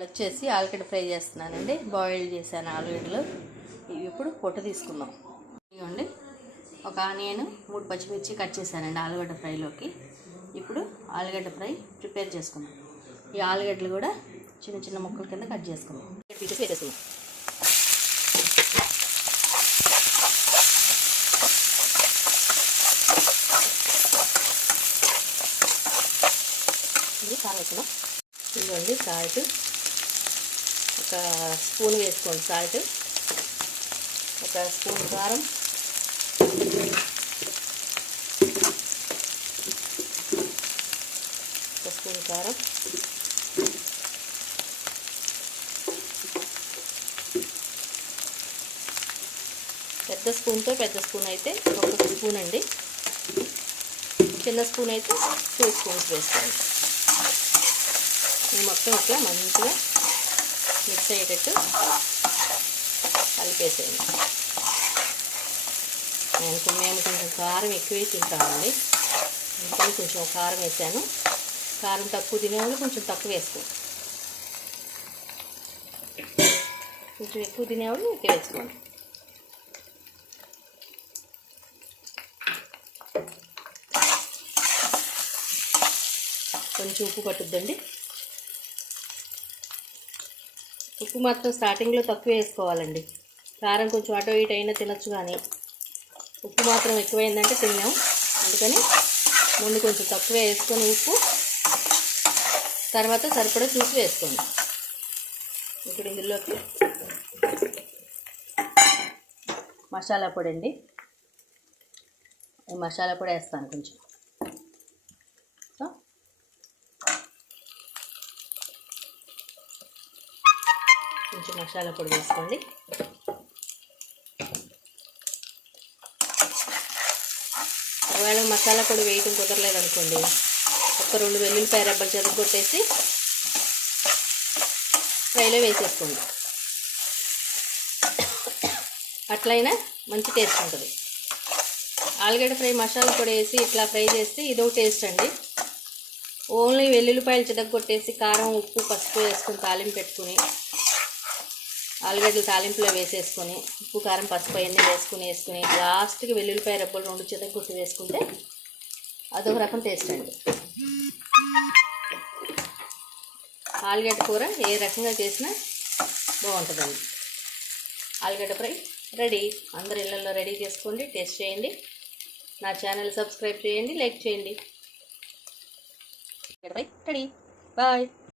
వాళ్ళు వచ్చేసి ఆలుగడ్డ ఫ్రై చేస్తున్నానండి. బాయిల్ చేశాను ఆలుగడ్డలు. ఇవి ఇప్పుడు పొట్టు తీసుకుందాం. ఇవ్వండి, ఒక ఆనియన్ 3 పచ్చిమిర్చి కట్ చేశానండి ఆలుగడ్డ ఫ్రైలోకి. ఇప్పుడు ఆలుగడ్డ ఫ్రై ప్రిపేర్ చేసుకుందాం. ఈ ఆలుగడ్డలు కూడా చిన్న చిన్న ముక్కల కింద కట్ చేసుకుందాం. పీసెస్ వేసేసుకుందాం. ఇది కారం వేసుకుందాం. ఇదిగోండి సాల్ట్, ఒక స్పూన్ వేసుకోండి సాల్ట్, ఒక స్పూన్ కారం, ఒక స్పూన్ కారం, పెద్ద స్పూన్తో పెద్ద స్పూన్ అయితే 1 స్పూన్ అండి, చిన్న స్పూన్ అయితే 2 స్పూన్స్ వేసుకోండి. ఈ మొత్తం ఇట్లా మంచిగా మిక్స్ అయ్యేటట్టు కలిపేసేయండి. మేము కొంచెం కారం ఎక్కువే తింటామండి, అందుకని కొంచెం కారం వేసాను. కారం తక్కువ తినేవాళ్ళు కొంచెం తక్కువ వేసుకోండి, కొంచెం ఎక్కువ తినేవాళ్ళు ఎక్కువ వేసుకోండి. కొంచెం ఉప్పు పట్టుద్దండి. ఉప్పు మాత్రం స్టార్టింగ్లో తక్కువ వేసుకోవాలండి. కారం కొంచెం అటో ఇటు అయినా తినచ్చు, కానీ ఉప్పు మాత్రం ఎక్కువైందంటే తిన్నాం. అందుకని ముందు కొంచెం తక్కువ వేసుకొని ఉప్పు, తర్వాత సరిపడా చూసి వేసుకోండి. ఇప్పుడు ఇందులోకి మసాలా పొడి అండి. మసాలా పొడి వేస్తాను కొంచెం. కొంచెం మసాలా పొడి వేసుకోండి. ఒకవేళ మసాలా పొడి వేయటం కుదరలేదనుకోండి, ఒక 2 వెల్లుల్లిపాయ రెబ్బలు చెదగొట్టేసి ఫ్రైలో వేసేసుకోండి. అట్లయినా మంచి టేస్ట్ ఉంటుంది. ఆలుగడ్డ ఫ్రై మసాలా పొడి వేసి ఇట్లా ఫ్రై చేస్తే ఇదో టేస్ట్ అండి. ఓన్లీ వెల్లుల్లిపాయలు చెదగొట్టేసి కారం, ఉప్పు, పసుపు వేసుకొని తాలింపు పెట్టుకుని ఆలుగడ్డలు తాలింపులో వేసేసుకొని ఉప్పు, కారం, పసుపు అవన్నీ వేసుకుని లాస్ట్కి వెల్లుల్లిపాయ రెబ్బలు 2 చెదగొట్టి వేసుకుంటే అదొక రకం టేస్ట్ అండి. ఆలుగడ్డ కూర ఏ రకంగా చేసినా బాగుంటుందండి. ఆలుగడ్డ ఫ్రై రెడీ. అందరు ఇళ్ళల్లో రెడీ చేసుకోండి, టేస్ట్ చేయండి. నా ఛానల్ సబ్స్క్రైబ్ చేయండి, లైక్ చేయండి. ఆలుగడ్డ ఫ్రై రెడీ. బాయ్.